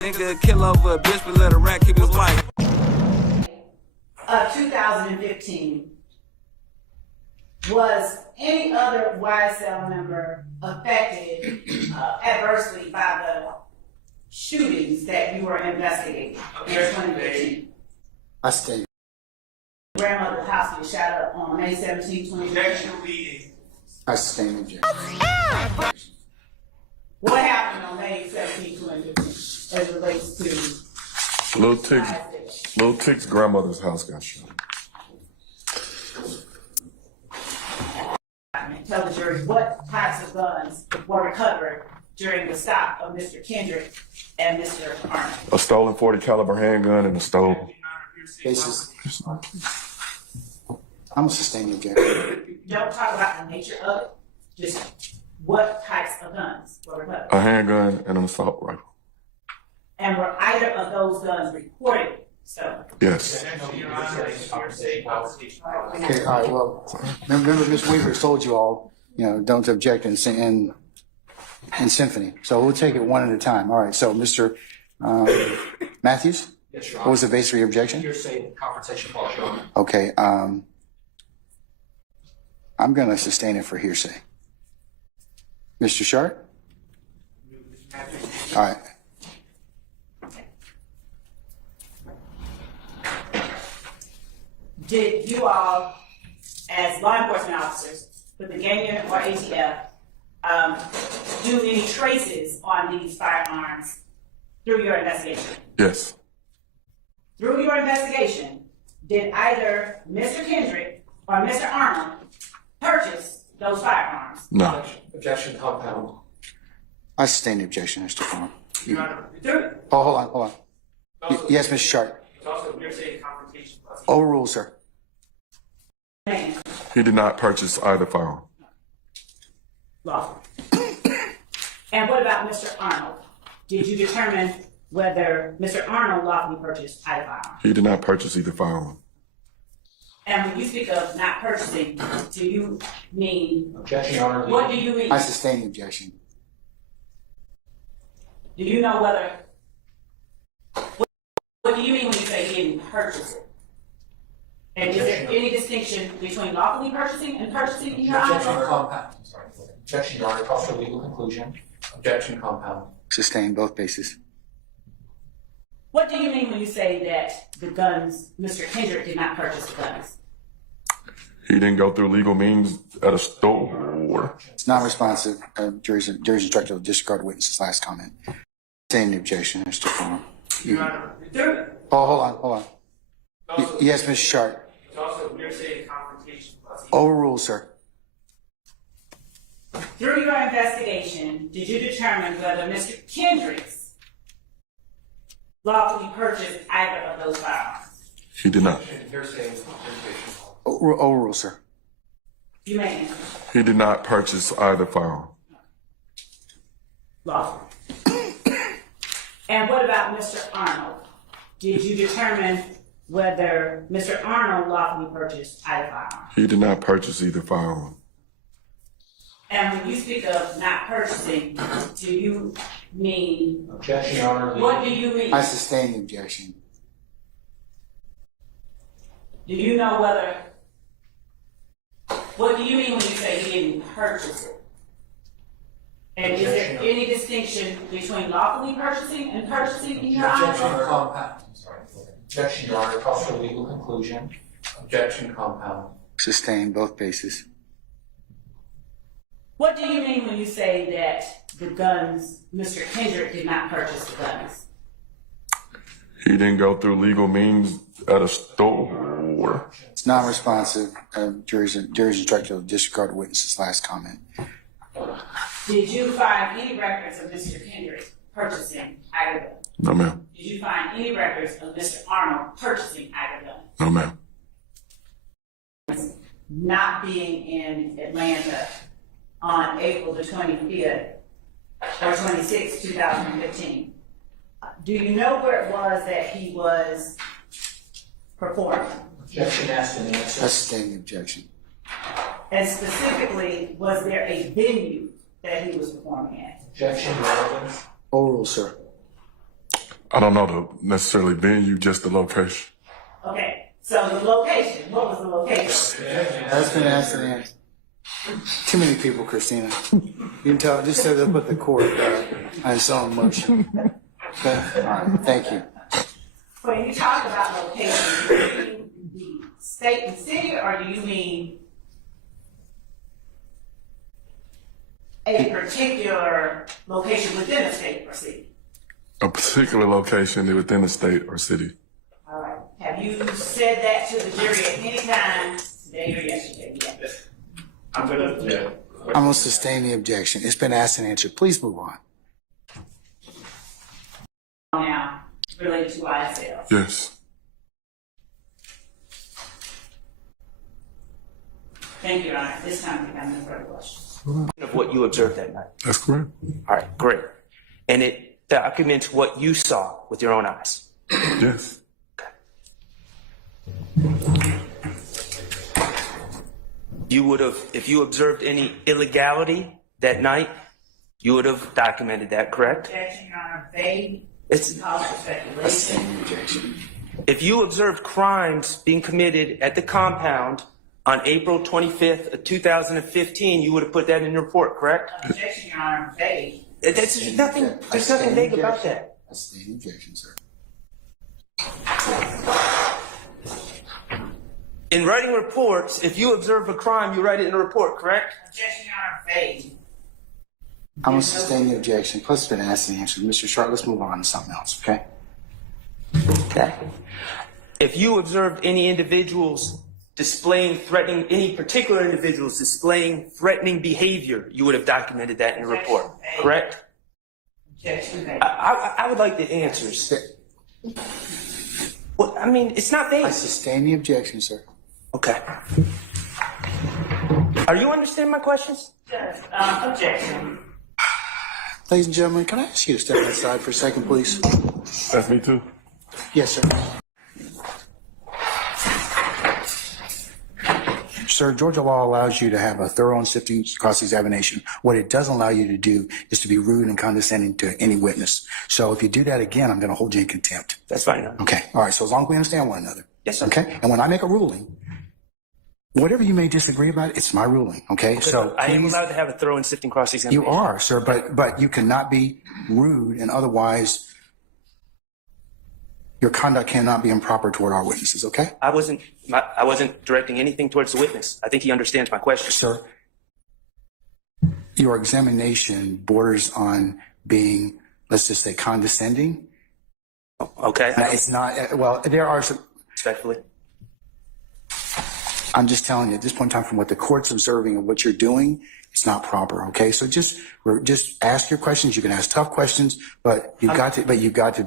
Nigga kill over a bitch but let a rat keep his wife. 2015, was any other YSL member affected adversely by the shootings that you were investigating in 2015? I stay. Grandmother's house was shot up on May 17, 2015. I sustain objection. What happened on May 17, 2015 as it relates to Lil Tick's grandmother's house got shot. Tell the jury what types of guns were recovered during the stop of Mr. Kendrick and Mr. Arnold. A stolen .40 caliber handgun and a stolen. Basis. I'm a sustain objection. Don't talk about the nature of it, just what types of guns were recovered. A handgun and an assault rifle. And were either of those guns reported? So Yes. Okay, all right, well, remember Ms. Weaver told you all, don't object in symphony. So we'll take it one at a time. All right, so Mr. Matthews? Yes, Your Honor. What was the base of your objection? Hearsay confrontation clause, Your Honor. Okay, I'm going to sustain it for hearsay. Mr. Sharp? All right. did you all, as law enforcement officers with the gang unit or ATF, do any traces on these firearms through your investigation? Yes. Through your investigation, did either Mr. Kendrick or Mr. Arnold purchase those firearms? No. Objection compound. I sustain the objection, Mr. Farmer. Through, Oh, hold on. Yes, Mr. Sharp. It's also hearsay confrontation clause. Overruled, sir. man, He did not purchase either firearm. lawful. And what about Mr. Arnold? Did you determine whether Mr. Arnold lawfully purchased either firearm? He did not purchase either firearm. And when you speak of not purchasing, do you mean, Objection, Your Honor. what do you mean? I sustain the objection. Do you know whether, what do you mean when you say he didn't purchase it? And is there any distinction between lawfully purchasing and purchasing in your Objection eyes? compound. I'm sorry. Objection, Your Honor. Calls for legal conclusion. Objection compound. Sustain both bases. What do you mean when you say that the guns, Mr. Kendrick did not purchase the guns? He didn't go through legal means at a store. It's non-responsive. Jury's instructed to disregard witness's last comment. Sustain the objection, Mr. Farmer. Your Honor. Oh, hold on. Yes, Mr. Sharp. It's also hearsay confrontation clause. Overruled, sir. Through your investigation, did you determine whether Mr. Kendrick's lawfully purchased either of those firearms? He did not. Hearsay confrontation clause. Overruled, sir. You may answer. He did not purchase either firearm. Lawful. And what about Mr. Arnold? Did you determine whether Mr. Arnold lawfully purchased either firearm? He did not purchase either firearm. And when you speak of not purchasing, do you mean, Objection, Your Honor. what do you mean? I sustain the objection. Do you know whether, what do you mean when you say he didn't purchase it? And is there any distinction between lawfully purchasing and purchasing in your Objection eyes? compound. I'm sorry. Objection, Your Honor. Calls for legal conclusion. Objection compound. Sustain both bases. What do you mean when you say that the guns, Mr. Kendrick did not purchase the guns? He didn't go through legal means at a store. It's non-responsive. Jury's instructed to disregard witness's last comment. Did you find any records of Mr. Kendrick purchasing either gun? No, ma'am. Did you find any records of Mr. Arnold purchasing either gun? No, ma'am. Not being in Atlanta on April the 25th or 26th, 2015. Do you know where it was that he was performing? Objection asked and I answered. sustain the objection. And specifically, was there a venue that he was performing at? Objection relevant. Overruled, sir. I don't know the necessarily venue, just the location. Okay, so the location, what was the location? That's been asked and answered. Too many people, Christina. You can tell, just set up at the court on its own motion. Okay? All right, thank you. When you talk about location, do you mean the state and city, or do you mean a particular location within a state or city? A particular location within the state or city. All right. Have you said that to the jury at any time today or yesterday? Yes. I'm gonna sustain the objection. It's been asked and answered. Please move on. Now, related to ISL. Yes. Thank you, Your Honor. This time we have no further questions. Of what you observed that night. That's correct. All right, great. And it documents what you saw with your own eyes. Yes. You would have, if you observed any illegality that night, you would have documented that, correct? Objection, Your Honor. Vague, It's, cause for speculation. Objection. if you observed crimes being committed at the compound on April 25th of 2015, you would have put that in your report, correct? Objection, Your Honor. Vague. There's nothing vague about that. I sustain the objection, sir. In writing reports, if you observe a crime, you write it in a report, correct? Objection, Your Honor. Vague. I'm gonna sustain the objection. Plus, it's been asked and answered. Mr. Sharp, let's move on to something else, okay? Okay. If you observed any individuals any particular individuals displaying threatening behavior, you would have documented that in a report, correct? Objection, vague. I would like the answers. Well, I mean, it's not vague. I sustain the objection, sir. Okay. Are you understanding my questions? Yes, objection. Ladies and gentlemen, can I ask you to step outside for a second, please? That's me too. Yes, sir. Sir, Georgia law allows you to have a thorough and sifting cross-examination. What it doesn't allow you to do is to be rude and condescending to any witness. So if you do that again, I'm going to hold you in contempt. That's fine. Okay. All right. So as long as we understand one another. Yes, sir. Okay. And when I make a ruling, whatever you may disagree about, it's my ruling. Okay. So I am please, allowed to have a thorough and sifting cross-examination. you are, sir, but you cannot be rude and otherwise your conduct cannot be improper toward our witnesses. Okay. I wasn't directing anything towards the witness. I think he understands my question. Sir, your examination borders on being, let's just say, condescending. Okay. Now, it's not, well, there are some, Respectfully. I'm just telling you at this point in time from what the court's observing and what you're doing, it's not proper. Okay. So just ask your questions. You can ask tough questions, but you've got to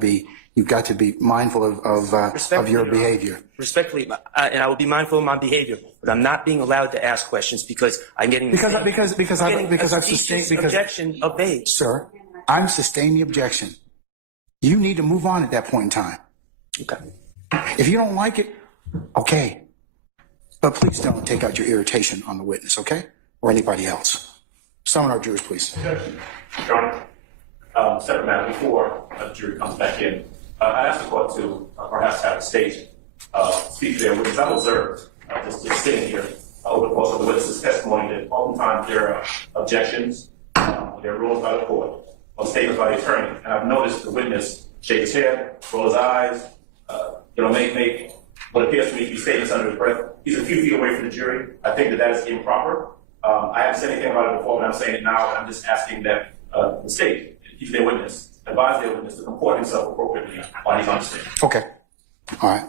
be mindful of your behavior. Respectfully, and I will be mindful of my behavior, but I'm not being allowed to ask questions because I'm getting Because I've sustained, objection of vague. Sir, I'm sustaining the objection. You need to move on at that point in time. Okay. If you don't like it, okay. But please don't take out your irritation on the witness, okay? Or anybody else. Summon our jurors, please. Your Honor, separate matter, before the jury comes back in, I asked the court to perhaps have a stage speak to their witness. I've observed, just sitting here over the course of the witness's testimony, that oftentimes there are objections, there are rules by the court, or statements by the attorney. And I've noticed the witness shake his head, roll his eyes, make what appears to me to be statements under his breath. He's a few feet away from the jury. I think that is improper. I haven't said anything about it before, but I'm saying it now, and I'm just asking that the state, if their witness, advise their witness to comport himself appropriately while he's on the stage. Okay. All right.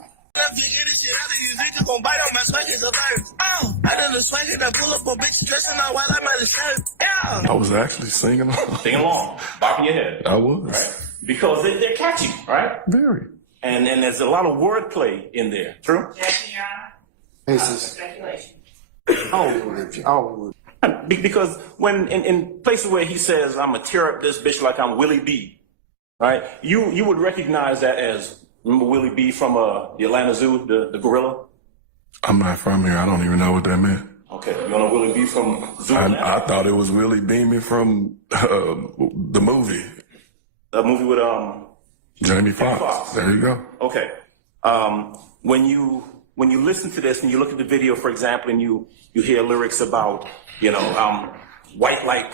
I was actually singing along. Sing along, bopping your head. I was. Right? Because they're catchy, right? Very. And there's a lot of wordplay in there. True? Objection, Your Honor. Basis. Speculation. Because when in places where he says, I'm gonna tear up this bitch like I'm Willie B, right? You would recognize that as, remember Willie B from the Atlanta Zoo, the gorilla? I'm not from here. I don't even know what that meant. Okay, you know Willie B from Zoo Atlanta? I thought it was Willie Beeman from the movie. The movie with Jamie Foxx. There you go. Okay. When you listen to this and you look at the video, for example, and you hear lyrics about, white like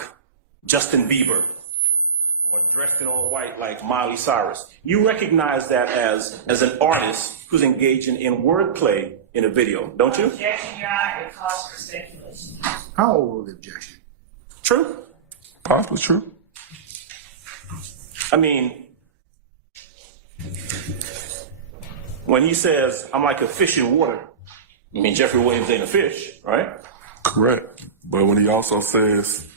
Justin Bieber or dressed in all white like Miley Cyrus, you recognize that as an artist who's engaging in wordplay in a video, don't you? Objection, Your Honor, it calls for speculation. How old the objection? True. Possibly true. I mean, when he says, I'm like a fish in water, I mean, Jeffrey Williams ain't a fish, right? Correct. But when he also says,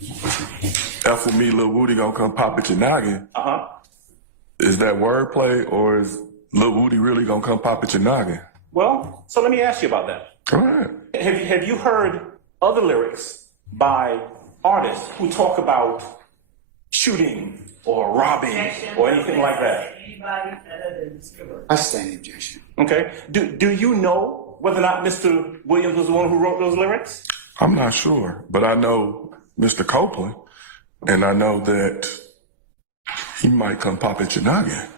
F with me, Lil Woody gonna come pop at your noggin, is that wordplay or is Lil Woody really gonna come pop at your noggin? Well, so let me ask you about that. Go ahead. Have you heard other lyrics by artists who talk about shooting or robbing or anything like that? Anybody other than Mr. Wood? I stand the objection. Okay. Do you know whether or not Mr. Williams was the one who wrote those lyrics? I'm not sure, but I know Mr. Copeland, and I know that he might come pop at your noggin.